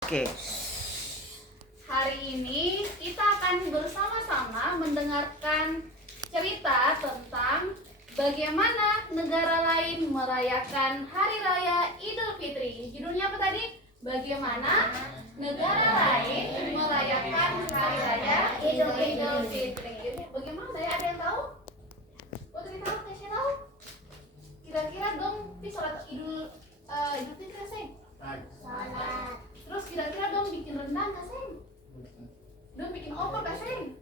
Oke. Hari ini kita akan bersama-sama mendengarkan cerita tentang bagaimana negara lain merayakan Hari Raya Idul Fitri. Judulnya apa tadi? Bagaimana negara lain merayakan Hari Raya Idul Fitri. Bagaimana ya? Ada yang tahu? Putri tahu? Tasya tahu? Kira-kira dong, sholat Idul Fitri nggak, Seng? Terus kira-kira dong bikin rendang nggak, Seng? Dong bikin opor nggak, Seng?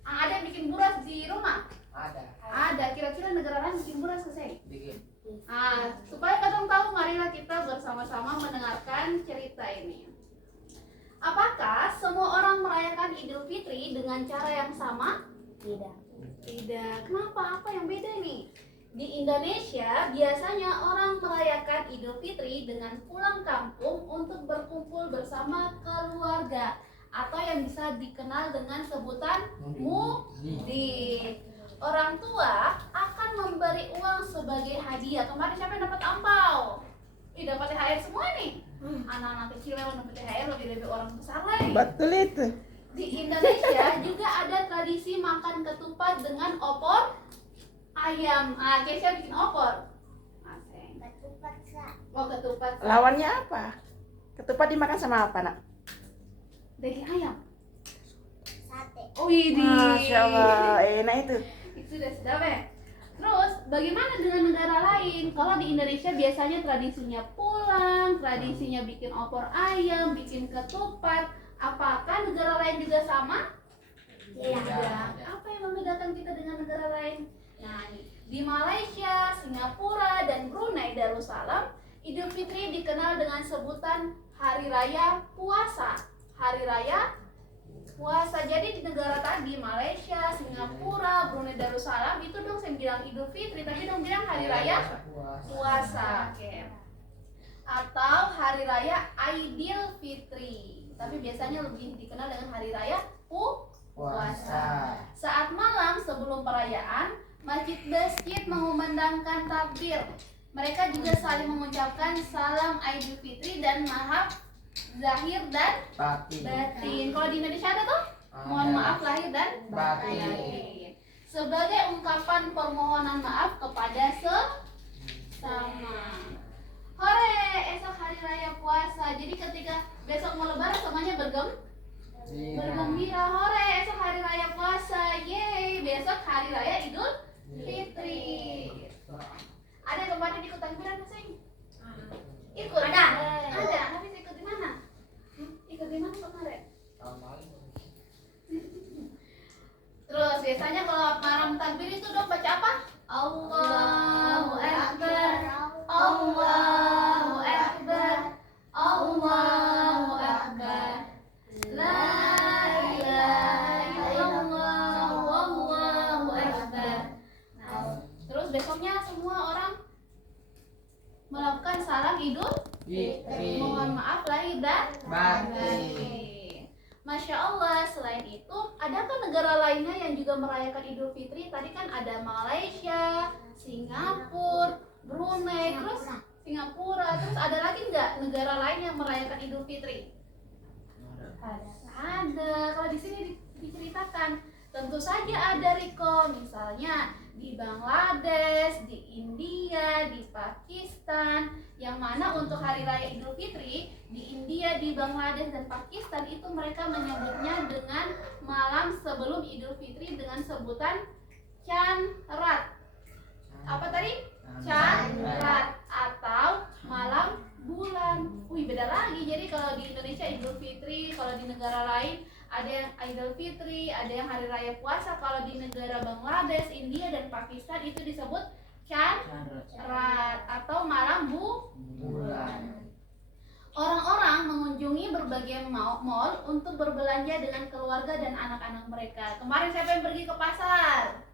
Ada yang bikin buras di rumah? Ada. Kira-kira negara lain bikin buras nggak, Seng? Bikin. Supaya kadang tahu, marilah kita bersama-sama mendengarkan cerita ini. Apakah semua orang merayakan Idul Fitri dengan cara yang sama? Tidak. Kenapa? Apa yang beda nih? Di Indonesia, biasanya orang merayakan Idul Fitri dengan pulang kampung untuk berkumpul bersama keluarga, atau yang bisa dikenal dengan sebutan mudik. Orang tua akan memberi uang sebagai hadiah. Kemarin siapa yang dapat ampau? Dapat THR semua nih. Anak-anak kecil yang dapat THR lebih orang besar lagi. Betul itu. Di Indonesia juga ada tradisi makan ketupat dengan opor ayam. Keisha bikin opor. Ketupat. Lawannya apa? Ketupat dimakan sama apa, Nak? Daging ayam. Sate. Widih. Masya Allah, enak itu. Itu sudah ya. Terus bagaimana dengan negara lain? Kalau di Indonesia biasanya tradisinya pulang, tradisinya bikin opor ayam, bikin ketupat. Apakah negara lain juga sama? Tidak. Apa yang membedakan kita dengan negara lain? Nah, di Malaysia, Singapura, dan Brunei Darussalam, Idul Fitri dikenal dengan sebutan Hari Raya Puasa. Hari Raya Puasa. Jadi di negara tadi, Malaysia, Singapura, Brunei Darussalam, itu dong saya bilang Idul Fitri, tapi dong bilang Hari Raya Puasa. Oke. Atau Hari Raya Aidil Fitri. Tapi biasanya lebih dikenal dengan Hari Raya Puasa. Saat malam sebelum perayaan, masjid-masjid mengumandangkan takbir. Mereka juga saling mengucapkan salam Aidil Fitri dan maaf zahir dan batin. Kalau di Indonesia ada tuh? Mohon maaf lahir dan batin. Sebagai ungkapan permohonan maaf kepada sesama. Hore, esok hari raya puasa. Jadi ketika besok mau lebaran semuanya bergembira. Hore, esok hari raya puasa. Yeay, besok hari raya Idul Fitri. Ada yang kemarin ikut takbiran nggak, Seng? Ikut? Ada. Habis ikut di mana? Ikut di mana kemarin? Terus biasanya kalau malam takbir itu dong baca apa? Allahu Akbar, Allahu Akbar, Allahu Akbar, La ilaha illallah, Wallahu Akbar. Terus besoknya semua orang melakukan salam Idul Fitri. Mohon maaf lahir dan batin. Masya Allah. Selain itu, adakah negara lainnya yang juga merayakan Idul Fitri? Tadi kan ada Malaysia, Singapura, Brunei, terus Singapura. Terus ada lagi nggak negara lain yang merayakan Idul Fitri? Ada. Kalau di sini diceritakan, tentu saja ada, Riko. Misalnya di Bangladesh, di India, di Pakistan, yang mana untuk Hari Raya Idul Fitri di India, di Bangladesh, dan Pakistan itu mereka menyebutnya dengan malam sebelum Idul Fitri dengan sebutan Chanrat. Apa tadi? Chanrat atau malam bulan. Beda lagi. Jadi kalau di Indonesia Idul Fitri, kalau di negara lain ada yang Idul Fitri, ada yang Hari Raya Puasa. Kalau di negara Bangladesh, India, dan Pakistan itu disebut Chanrat atau malam bulan. Orang-orang mengunjungi berbagai mall untuk berbelanja dengan keluarga dan anak-anak mereka. Kemarin siapa yang pergi ke pasar?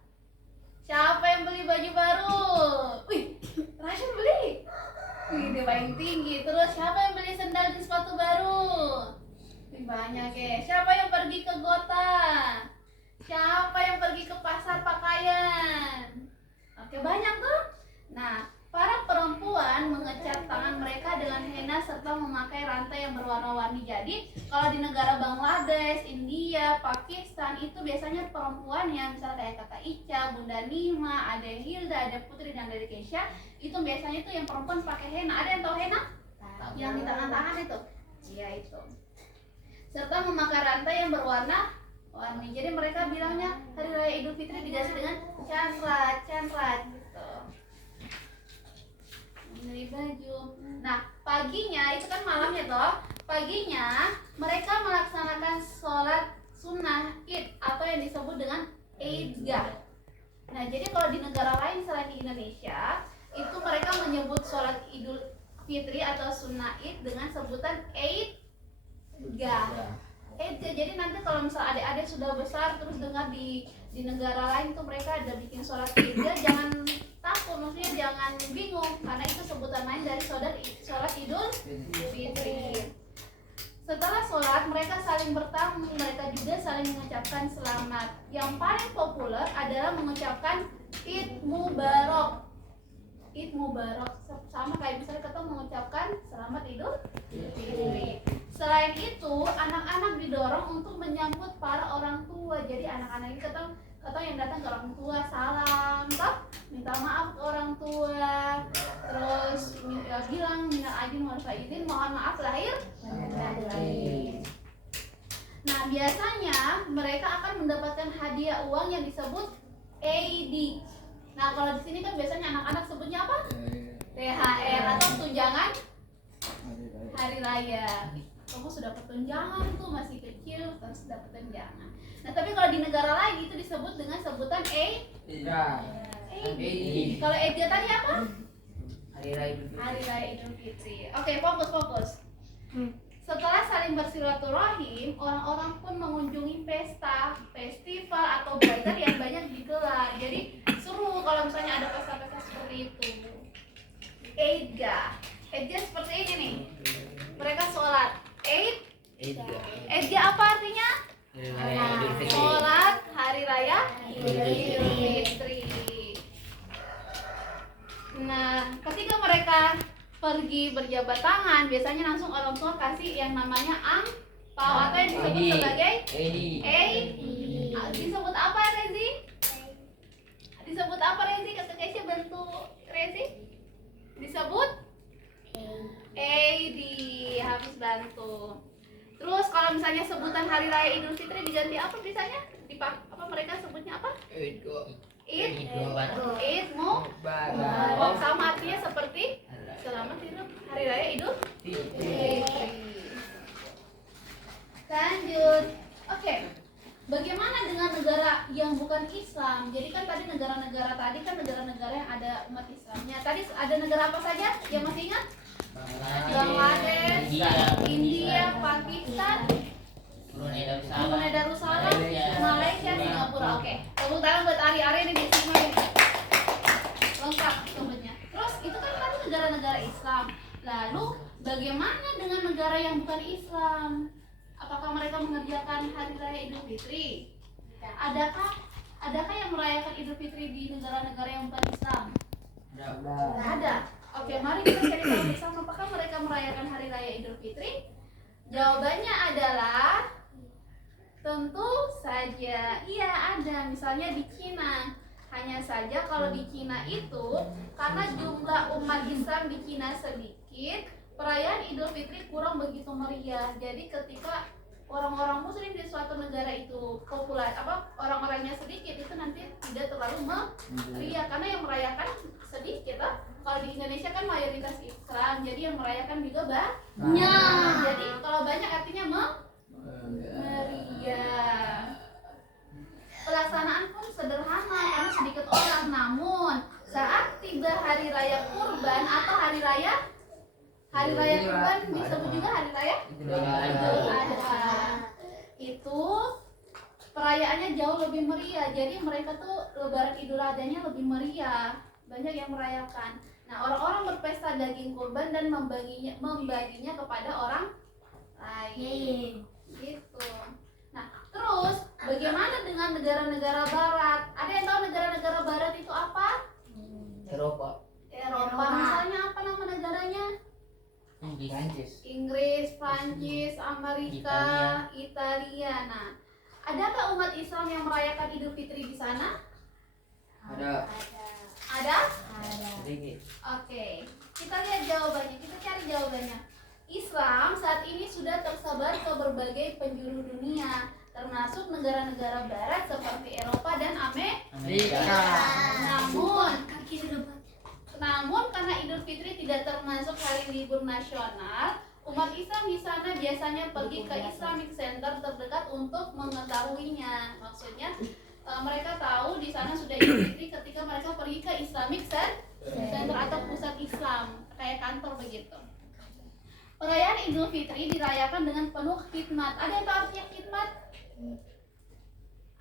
Siapa yang beli baju baru? Rasya beli. Dia paling tinggi. Terus siapa yang beli sendal dan sepatu baru? Banyak ya. Siapa yang pergi ke Gota? Siapa yang pergi ke pasar pakaian? Oke, banyak tuh. Nah, para perempuan mengecat tangan mereka dengan henna serta memakai rantai yang berwarna-warni. Jadi kalau di negara Bangladesh, India, Pakistan itu biasanya perempuan yang misalnya kayak kakak Ica, Bunda Nima, ada yang Hilda, ada Putri dan dari Kesha, itu biasanya itu yang perempuan pakai henna. Ada yang tahu henna? Yang di tangan-tangan itu? Iya itu. Serta memakai rantai yang berwarna-warni. Jadi mereka bilangnya Hari Raya Idul Fitri diganti dengan canrat gitu. Dari baju. Nah, paginya itu kan malamnya toh. Paginya mereka melaksanakan sholat sunnah Id atau yang disebut dengan Eidgah. Nah, jadi kalau di negara lain selain di Indonesia, itu mereka menyebut sholat Idul Fitri atau sunnah Id dengan sebutan Eidgah. Jadi nanti kalau misal adik-adik sudah besar terus dengar di negara lain tuh mereka ada bikin sholat Eidgah, jangan takut, maksudnya jangan bingung karena itu sebutan lain dari sholat Idul Fitri. Setelah sholat mereka saling bertamu, mereka juga saling mengucapkan selamat. Yang paling populer adalah mengucapkan Id Mubarak. Id Mubarak sama kayak misalnya kita mengucapkan selamat Idul Fitri. Selain itu, anak-anak didorong untuk menyambut para orang tua. Jadi anak-anak ini kata yang datang ke orang tua salam, toh minta maaf ke orang tua, terus bilang minal aidin wal faizin, mohon maaf lahir dan batin. Nah, biasanya mereka akan mendapatkan hadiah uang yang disebut AD. Nah, kalau di sini kan biasanya anak-anak sebutnya apa? THR atau tunjangan hari raya. Kamu sudah tunjangan tuh masih kecil terus dapat tunjangan. Nah, tapi kalau di negara lain itu disebut dengan sebutan AD. Kalau AD tadi apa? Hari Raya Idul Fitri. Oke, fokus. Setelah saling bersilaturahim, orang-orang pun mengunjungi pesta, festival atau bazar yang banyak digelar. Jadi seru kalau misalnya ada pesta-pesta seperti itu. Eidgah seperti ini nih. Mereka sholat Eidgah apa artinya? Sholat Hari Raya Idul Fitri. Nah, ketika mereka pergi berjabat tangan, biasanya langsung orang tua kasih yang namanya angpau atau yang disebut sebagai disebut apa Rezi? Disebut apa Rezi? Kata Kesha bantu Rezi. Disebut AD, habis bantu. Terus kalau misalnya sebutan Hari Raya Idul Fitri diganti apa biasanya? Apa mereka sebutnya apa? Id Mubarak. Sama artinya seperti selamat Hari Raya Idul Fitri. Lanjut. Oke. Bagaimana dengan negara yang bukan Islam? Jadi kan tadi negara-negara yang ada umat Islamnya. Tadi ada negara apa saja yang masih ingat? Bangladesh, India, Pakistan, Brunei Darussalam, Malaysia, Singapura. Oke. Tepuk tangan buat Ari ini di sini lengkap sebutnya. Terus itu kan tadi negara-negara Islam. Lalu bagaimana dengan negara yang bukan Islam? Apakah mereka mengerjakan Hari Raya Idul Fitri? Adakah yang merayakan Idul Fitri di negara-negara yang bukan Islam? Tidak ada. Oke, mari kita cari tahu bersama apakah mereka merayakan Hari Raya Idul Fitri? Jawabannya adalah tentu saja iya ada. Misalnya di Cina. Hanya saja kalau di Cina itu karena jumlah umat Islam di Cina sedikit, perayaan Idul Fitri kurang begitu meriah. Jadi ketika orang-orang muslim di suatu negara itu orang-orangnya sedikit, itu nanti tidak terlalu meriah karena yang meriahkan sedikit. Kalau di Indonesia kan mayoritas Islam, jadi yang merayakan juga banyak. Jadi kalau banyak artinya meriah. Pelaksanaan pun sederhana karena sedikit orang. Namun saat tiba hari raya Kurban atau hari raya Kurban disebut juga hari raya Idul Adha, itu perayaannya jauh lebih meriah. Jadi mereka tuh Lebaran Idul Adhanya lebih meriah, banyak yang merayakan. Nah, orang-orang berpesta daging kurban dan membaginya kepada orang lain. Gitu. Nah, terus bagaimana dengan negara-negara barat? Ada yang tahu negara-negara barat itu apa? Eropa. Misalnya apa nama negaranya? Inggris, Prancis, Amerika, Italia. Nah, adakah umat Islam yang merayakan Idul Fitri di sana? Ada. Ada? Ada. Oke, kita lihat jawabannya. Kita cari jawabannya. Islam saat ini sudah tersebar ke berbagai penjuru dunia, termasuk negara-negara barat seperti Eropa dan Amerika. Namun karena Idul Fitri tidak termasuk hari libur nasional, umat Islam di sana biasanya pergi ke Islamic Center terdekat untuk mengetahuinya. Maksudnya mereka tahu di sana sudah Idul Fitri ketika mereka pergi ke Islamic Center atau pusat Islam, kayak kantor begitu. Perayaan Idul Fitri dirayakan dengan penuh hikmat. Ada yang tahu artinya hikmat?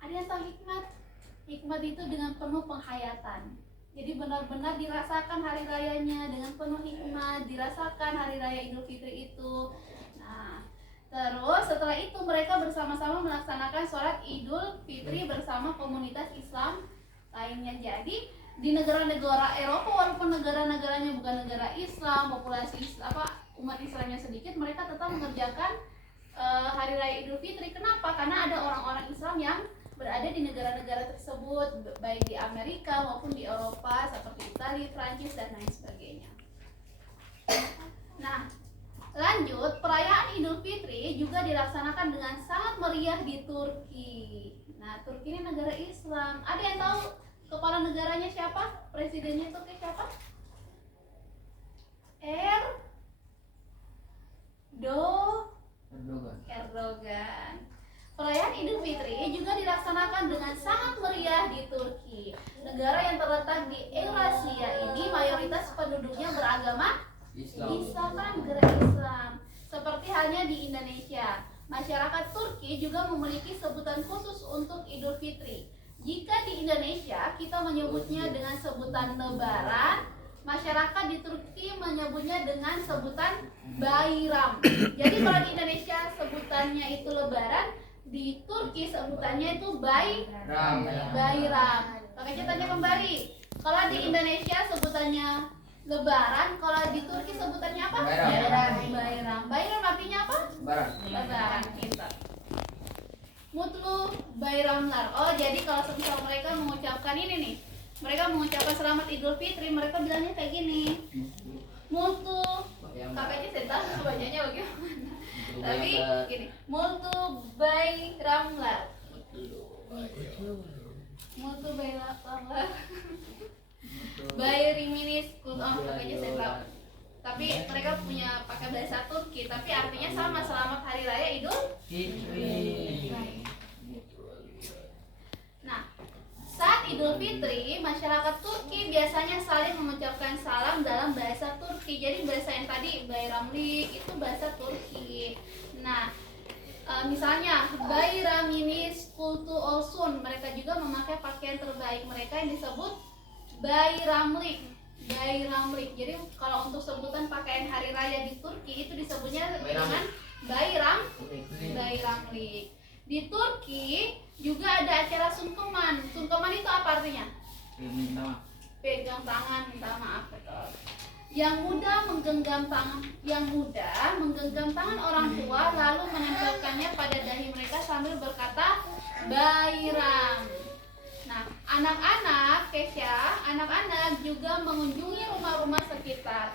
Ada yang tahu hikmat? Hikmat itu dengan penuh penghayatan. Jadi benar-benar dirasakan hari rayanya dengan penuh hikmat, dirasakan hari raya Idul Fitri itu. Nah, terus setelah itu mereka bersama-sama melaksanakan sholat Idul Fitri bersama komunitas Islam lainnya. Jadi di negara-negara Eropa, walaupun negara-negaranya bukan negara Islam, populasi Islam, umat Islamnya sedikit, mereka tetap mengerjakan hari raya Idul Fitri. Kenapa? Karena ada orang-orang Islam yang berada di negara-negara tersebut, baik di Amerika maupun di Eropa seperti Italia, Prancis dan lain sebagainya. Nah, lanjut, perayaan Idul Fitri juga dilaksanakan dengan sangat meriah di Turki. Nah, Turki ini negara Islam. Ada yang tahu kepala negaranya siapa? Presidennya Turki siapa? Erdogan. Perayaan Idul Fitri juga dilaksanakan dengan sangat meriah di Turki. Negara yang terletak di Eurasia ini mayoritas penduduknya beragama Islam, negara Islam. Seperti halnya di Indonesia, masyarakat Turki juga memiliki sebutan khusus untuk Idul Fitri. Jika di Indonesia kita menyebutnya dengan sebutan Lebaran, masyarakat di Turki menyebutnya dengan sebutan Bayram. Jadi kalau di Indonesia sebutannya itu Lebaran, di Turki sebutannya itu Bayram. Makanya tanya kembali. Kalau di Indonesia sebutannya Lebaran, kalau di Turki sebutannya apa? Bayram. Bayram artinya apa? Lebaran. Pintar. Mutlu Bayramlar. Oh, jadi kalau semisal mereka mengucapkan ini nih, mereka mengucapkan selamat Idul Fitri, mereka bilangnya kayak gini. Mutlu. Kakaknya saya tahu bacanya bagaimana. Tapi gini, Mutlu Bayramlar. Mutlu Bayramlar. Bayriminis kakaknya saya tahu. Tapi mereka punya pakai bahasa Turki, tapi artinya sama, selamat hari raya Idul Fitri. Nah, saat Idul Fitri, masyarakat Turki biasanya saling mengucapkan salam dalam bahasa Turki. Jadi bahasa yang tadi Bayramlik itu bahasa Turki. Nah, misalnya Bayraminis Kultu Olsun, mereka juga memakai pakaian terbaik mereka yang disebut Bayramlik. Jadi kalau untuk sebutan pakaian hari raya di Turki itu disebutnya dengan Bayramlik. Di Turki juga ada acara sungkeman. Sungkeman itu apa artinya? Pegang tangan, minta maaf, betul. Yang muda menggenggam tangan orang tua lalu menempelkannya pada dahi mereka sambil berkata Bayram. Nah, anak-anak juga mengunjungi rumah-rumah sekitar.